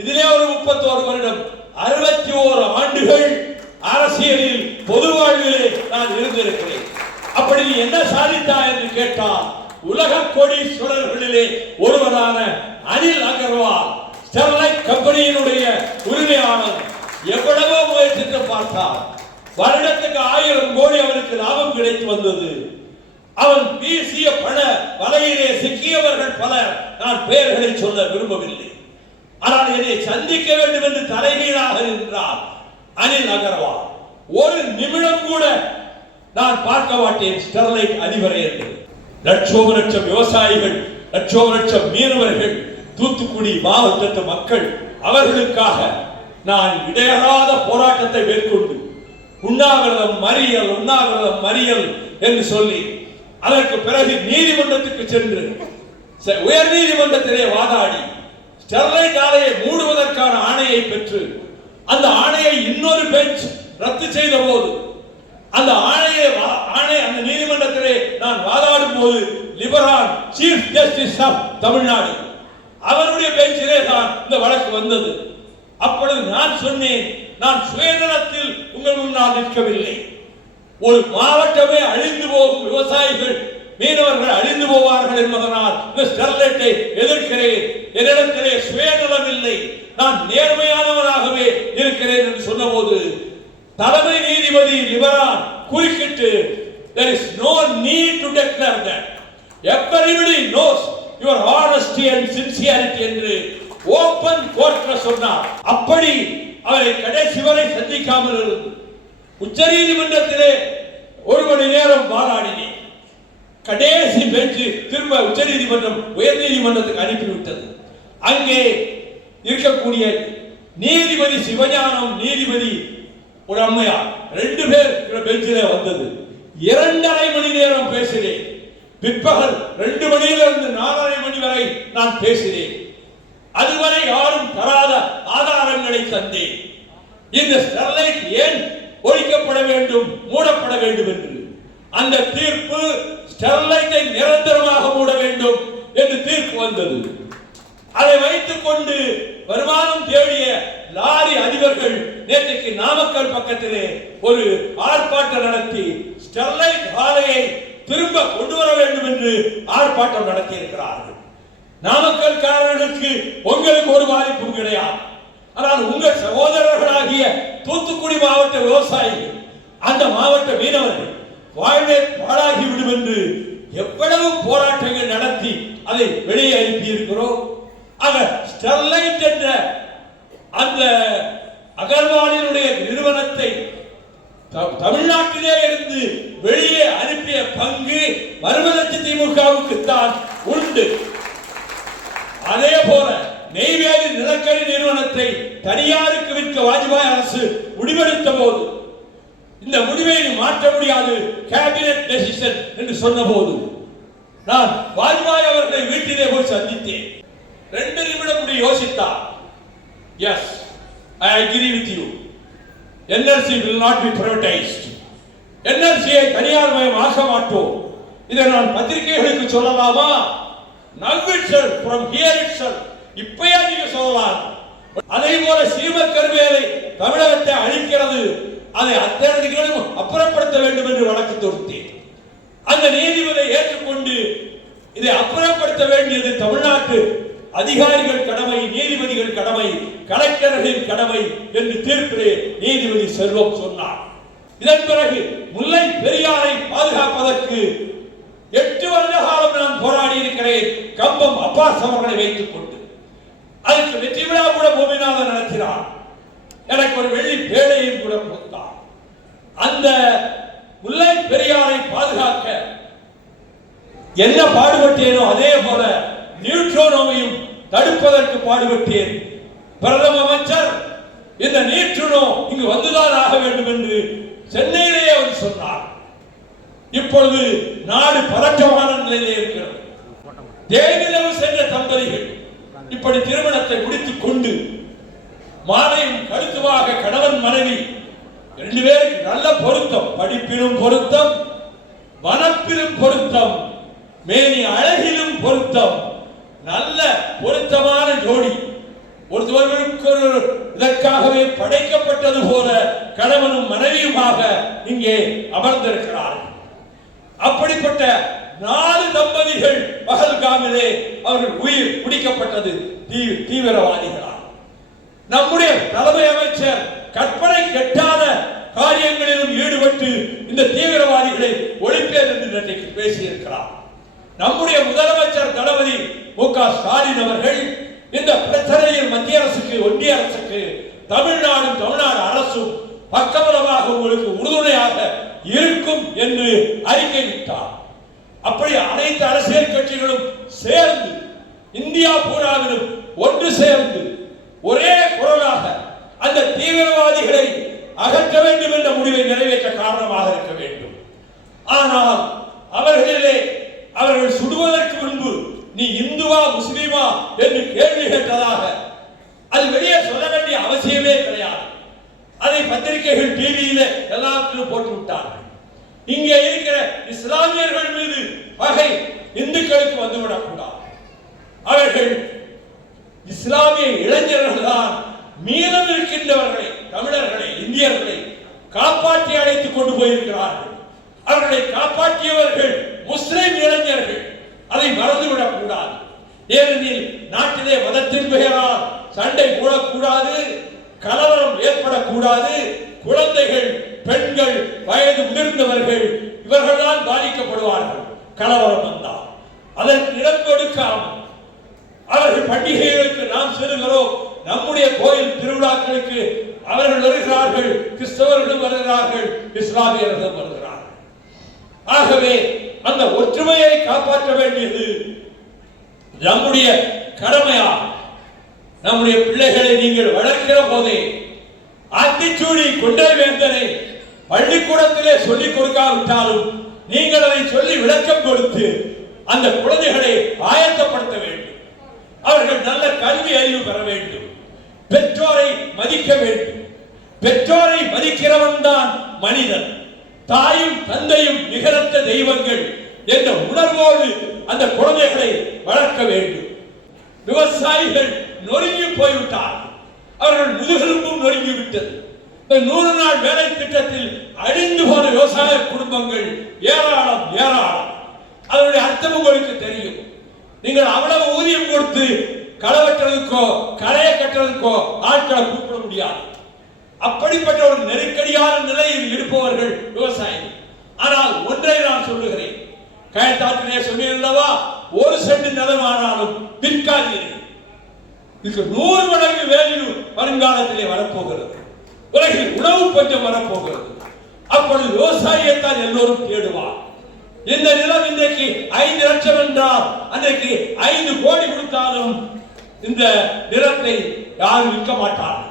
இதிலே ஒரு 31 வருடம், 61 ஆண்டுகள் அரசியலில் பொது வாழ்விலே நான் இருந்திருக்கிறேன். அப்படி நீ என்ன சாதித்தா என்று கேட்டால், உலக கோடீஸ்வரர்களிலே ஒருவரான அனில் அகர்வால் ஸ்டெர்லைட் கம்பெனியினுடைய உரிமையாளர் எவ்வளவோ முயற்சித்து பார்த்தார். வருடத்துக்கு 1000 கோடி அவனுக்கு லாபம் கிடைத்து வந்தது. அவன் வீசிய பண வலையிலே சிக்கியவர்கள் பலர், நான் பெயர்களை சொல்ல விரும்பவில்லை. ஆனால் என்னை சந்திக்க வேண்டும் என்று தலைகீழாக நின்றார் அனில் அகர்வால். ஒரு நிமிடம் கூட நான் பார்க்க மாட்டேன் ஸ்டெர்லைட் அதிபரை என்று. லட்சோப லட்சம் விவசாயிகள், லட்சோப லட்சம் மீனவர்கள், தூத்துக்குடி மாவட்டத்து மக்கள், அவர்களுக்காக நான் இடையறாத போராட்டத்தை மேற்கொண்டு உண்ணாவிரதம் மறியல் என்று சொல்லி, அதற்கு பிறகு நீதிமன்றத்துக்கு சென்று உயர் நீதிமன்றத்திலே வாதாடி ஸ்டெர்லைட் ஆலையை மூடுவதற்கான ஆணையை பெற்று, அந்த ஆணையை இன்னொரு பெஞ்ச் ரத்து செய்த போது, அந்த அந்த நீதிமன்றத்திலே நான் வாதாடும் போது Liberhan chief justice of Tamil Nadu அவருடைய பெஞ்சிலே தான் இந்த வழக்கு வந்தது. அப்பொழுது நான் சொன்னேன், நான் சுயநலத்தில் உங்கள் முன்னால் நிற்கவில்லை. ஒரு மாவட்டமே அழிந்து போகும், விவசாயிகள் மீனவர்கள் அழிந்து போவார்கள் என்பதனால் இந்த ஸ்டெர்லைட்டை எதிர்க்கிறேன். என்னிடத்திலே சுயநலம் இல்லை, நான் நேர்மையானவனாகவே இருக்கிறேன் என்று சொன்னபோது தலைமை நீதிபதி லிபரான் குறுக்கிட்டு, there is no need to declare that, everybody knows your honesty and sincerity என்று ஓபன் கோர்ட்ல சொன்னார். அப்படி அவரை கடைசி வரை சந்திக்காமல் இருந்து உச்ச நீதிமன்றத்திலே 1 மணி நேரம் வாதாடினேன். கடைசி பெஞ்ச் திரும்ப உச்ச நீதிமன்றம் உயர் நீதிமன்றத்துக்கு அனுப்பிவிட்டது. அங்கே இருக்கக்கூடிய நீதிபதி சிவஞானம், நீதிபதி ஒரு அம்மையார், 2 பேர் பெஞ்சிலே வந்தது. 2.5 மணி நேரம் பேசினேன். பிற்பகல் 2 மணியிலிருந்து 4:30 மணி வரை நான் பேசினேன். அதுவரை யாரும் தராத ஆதாரங்களை தந்தேன். இந்த ஸ்டெர்லைட் ஏன் ஒழிக்கப்பட வேண்டும், மூடப்பட வேண்டும் என்று. அந்த தீர்ப்பு ஸ்டெர்லைட்டை நிரந்தரமாக மூட வேண்டும் என்று தீர்ப்பு வந்தது. அதை வைத்துக் கொண்டு வருமானம் தேடிய லாரி அதிபர்கள் நேற்றைக்கு நாமக்கல் பக்கத்திலே ஒரு ஆர்ப்பாட்டம் நடத்தி ஸ்டெர்லைட் ஆலையை திரும்ப கொண்டு வர வேண்டும் என்று ஆர்ப்பாட்டம் நடத்தி இருக்கிறார்கள். நாமக்கல்காரர்களுக்கு உங்களுக்கு ஒரு பாதிப்பும் கிடையாது. ஆனால் உங்கள் சகோதரர்களாகிய தூத்துக்குடி மாவட்ட விவசாயிகள், அந்த மாவட்ட மீனவர்கள் வாழ்வே பாழாகிவிடும் என்று எவ்வளவு போராட்டங்கள் நடத்தி அதை வெளியே அனுப்பி இருக்கிறோம். ஆக ஸ்டெர்லைட் என்ற அந்த அகர்வாலினுடைய நிறுவனத்தை தமிழ்நாட்டிலே இருந்து வெளியே அனுப்பிய பங்கு மறுமலர்ச்சி திமுகவுக்கு தான் உண்டு. அதே போல நெய்வேலி நிலக்கரி நிறுவனத்தை தனியாருக்கு விற்க வாஜ்பாய் அரசு முடிவெடுத்த போது, இந்த முடிவை மாற்ற முடியாது, கேபினட் டெசிஷன் என்று சொன்ன போது, நான் வாஜ்பாய் அவர்களை வீட்டிலே போய் சந்தித்தேன். 2 நிமிடம் யோசித்தார். Yes, I agree with you, NLC will not be privatized. NLC-ஐ தனியார் மயம் ஆக்க மாட்டோம். இதை நான் பத்திரிகைகளுக்கு சொல்லலாமா? Now itself, from here itself, இப்பயே நீங்க சொல்லலாம். அதே போல சீமக்கருவேலை தமிழகத்தை அழிக்கிறது, அதை அத்தனைகளும் அப்புறப்படுத்த வேண்டும் என்று வழக்கு தொடுத்தேன். அந்த நீதிபதி ஏற்றுக்கொண்டு இதை அப்புறப்படுத்த வேண்டியது தமிழ்நாட்டு அதிகாரிகள் கடமை, நீதிபதிகள் கடமை, கலெக்டர்களின் கடமை என்று தீர்ப்பிலே நீதிபதி செல்வம் சொன்னார். இதன் பிறகு முல்லை பெரியாரை பாதுகாப்பதற்கு 8 வருட காலம் நான் போராடி இருக்கிறேன். கம்பம் அப்பாஸ் அவர்களை வைத்துக் கொண்டு அதுக்கு வெற்றி விழா கூட பூமிநாதன் நடத்தினார். எனக்கு ஒரு வெள்ளி பேழையும் கூட கொடுத்தார். அந்த முல்லை பெரியாரை பாதுகாக்க என்ன பாடுபட்டேனோ அதே போல நியூட்ரோனோவையும் தடுப்பதற்கு பாடுபட்டேன். பிரதம அமைச்சர் இந்த நியூட்ரோனோ இங்கு வந்துதான் ஆக வேண்டும் என்று சென்னையிலேயே அவர் சொன்னார். இப்பொழுது நாடு பதற்றமான நிலையிலே இருக்கிறது. தேனிலவு சென்ற தம்பதிகள் இப்படி திருமணத்தை முடித்துக் கொண்டு மாலையும் கருத்துவாக கணவன் மனைவி 2 பேருக்கு நல்ல பொருத்தம், படிப்பிலும் பொருத்தம், வனப்பிலும் பொருத்தம், மேனி அழகிலும் பொருத்தம், நல்ல பொருத்தமான ஜோடி. ஒருவருக்கு இதற்காகவே படைக்கப்பட்டது போல கணவனும் மனைவியுமாக இங்கே அமர்ந்திருக்கிறார்கள். அப்படிப்பட்ட 4 தம்பதிகள் பஹல்காமிலே அவர்கள் உயிர் பிடிக்கப்பட்டது தீவிரவாதிகளால். நம்முடைய தலைமை அமைச்சர் கற்பனை கெட்டாத காரியங்களிலும் ஈடுபட்டு இந்த தீவிரவாதிகளை ஒழிப்பேன் என்று இன்றைக்கு பேசியிருக்கிறார். நம்முடைய முதலமைச்சர் தளபதி மு.க. ஸ்டாலின் அவர்கள் இந்த பிரச்சனையில் மத்திய அரசுக்கு, ஒன்றிய அரசுக்கு, தமிழ்நாடு அரசும் பக்கபலமாக உங்களுக்கு உறுதுணையாக இருக்கும் என்று அறிக்கை விட்டார். அப்படி அனைத்து அரசியல் கட்சிகளும் சேர்ந்து, இந்தியா பூராவிலும் ஒன்று சேர்ந்து ஒரே குரலாக அந்த தீவிரவாதிகளை அகற்ற வேண்டும் என்ற முடிவை நிறைவேற்ற காரணமாக இருக்க வேண்டும். ஆனால் அவர்கள் சுடுவதற்கு முன்பு நீ இந்துவா முஸ்லிமா என்று கேள்வி கேட்டதாக அது வெளியே சொல்ல வேண்டிய அவசியமே கிடையாது. அதை பத்திரிகைகள் டிவியில எல்லாத்திலும் போட்டு விட்டார்கள். இங்கே இருக்கிற இஸ்லாமியர்கள் மீது பகை இந்துக்களுக்கு வந்துவிடக் கூடாது. அவர்கள் இஸ்லாமிய இளைஞர்கள் தான் மீதம் இருக்கின்றவர்களை, தமிழர்களை, இந்தியர்களை காப்பாற்றி அழைத்துக் கொண்டு போயிருக்கிறார்கள். அவர்களை காப்பாற்றியவர்கள் முஸ்லிம் இளைஞர்கள். அதை மறந்துவிடக் கூடாது. ஏனெனில் நாட்டிலே மதத்தின் பெயரால் சண்டை போடக்கூடாது, கலவரம் ஏற்படக்கூடாது. குழந்தைகள், பெண்கள், வயது முதிர்ந்தவர்கள் இவர்கள்தான் பாதிக்கப்படுவார்கள். கலவரம் வந்தால் அதற்கு இடம் கொடுக்காமல் அவர்கள் பண்டிகைகளுக்கு நாம் செல்கிறோம், நம்முடைய கோயில் திருவிழாக்களுக்கு அவர்கள் வருகிறார்கள், கிறிஸ்தவர்களும் வருகிறார்கள், இஸ்லாமியர்களும் வருகிறார்கள். ஆகவே அந்த ஒற்றுமையை காப்பாற்ற வேண்டியது நம்முடைய கடமையாகும். நம்முடைய பிள்ளைகளை நீங்கள் வளர்க்கிற போதே ஆத்திச்சூடி கொண்டை வேந்தனை பள்ளிக்கூடத்திலே சொல்லிக் கொடுக்காவிட்டாலும் நீங்கள் அதை சொல்லி விளக்கம் கொடுத்து அந்த குழந்தைகளை ஆயத்தப்படுத்த வேண்டும். அவர்கள் நல்ல கல்வி அறிவு பெற வேண்டும். பெற்றோரை மதிக்க வேண்டும். பெற்றோரை மதிக்கிறவன் தான் மனிதன். தாயும் தந்தையும் நிகரற்ற தெய்வங்கள் என்ற உணர்வோடு அந்த குழந்தைகளை வளர்க்க வேண்டும். விவசாயிகள் நொறுங்கி போய்விட்டார்கள். அவர்கள் முதுகெலும்பும் நொறுங்கிவிட்டது. 100 நாள் வேலை திட்டத்தில் அழிந்து போன விவசாய குடும்பங்கள் ஏராளம் ஏராளம். அதனுடைய அர்த்தம் உங்களுக்கு தெரியும். நீங்கள் அவ்வளவு ஊதியம் கொடுத்து களை வெட்டுறதுக்கோ களையை கட்டுறதுக்கோ ஆட்களை கூப்பிட முடியாது. அப்படிப்பட்ட ஒரு நெருக்கடியான நிலையில் இருப்பவர்கள் விவசாயிகள். ஆனால் ஒன்றை நான் சொல்லுகிறேன், கயத்தாற்றிலே சொல்லியிருந்தவா, 1 சென்ட் நிலமானாலும் விற்காதீர்கள். இதுக்கு 100 மடங்கு வேல்யூ வருங்காலத்திலே வரப்போகிறது. உலகில் உணவு பஞ்சம் வரப்போகிறது. அப்பொழுது விவசாயியைத்தான் எல்லோரும் தேடுவார். இந்த நிலம் இன்றைக்கு 5 லட்சம் என்றால் அன்றைக்கு 5 கோடி கொடுத்தாலும் இந்த நிலத்தை யாரும் விற்க மாட்டார்கள்.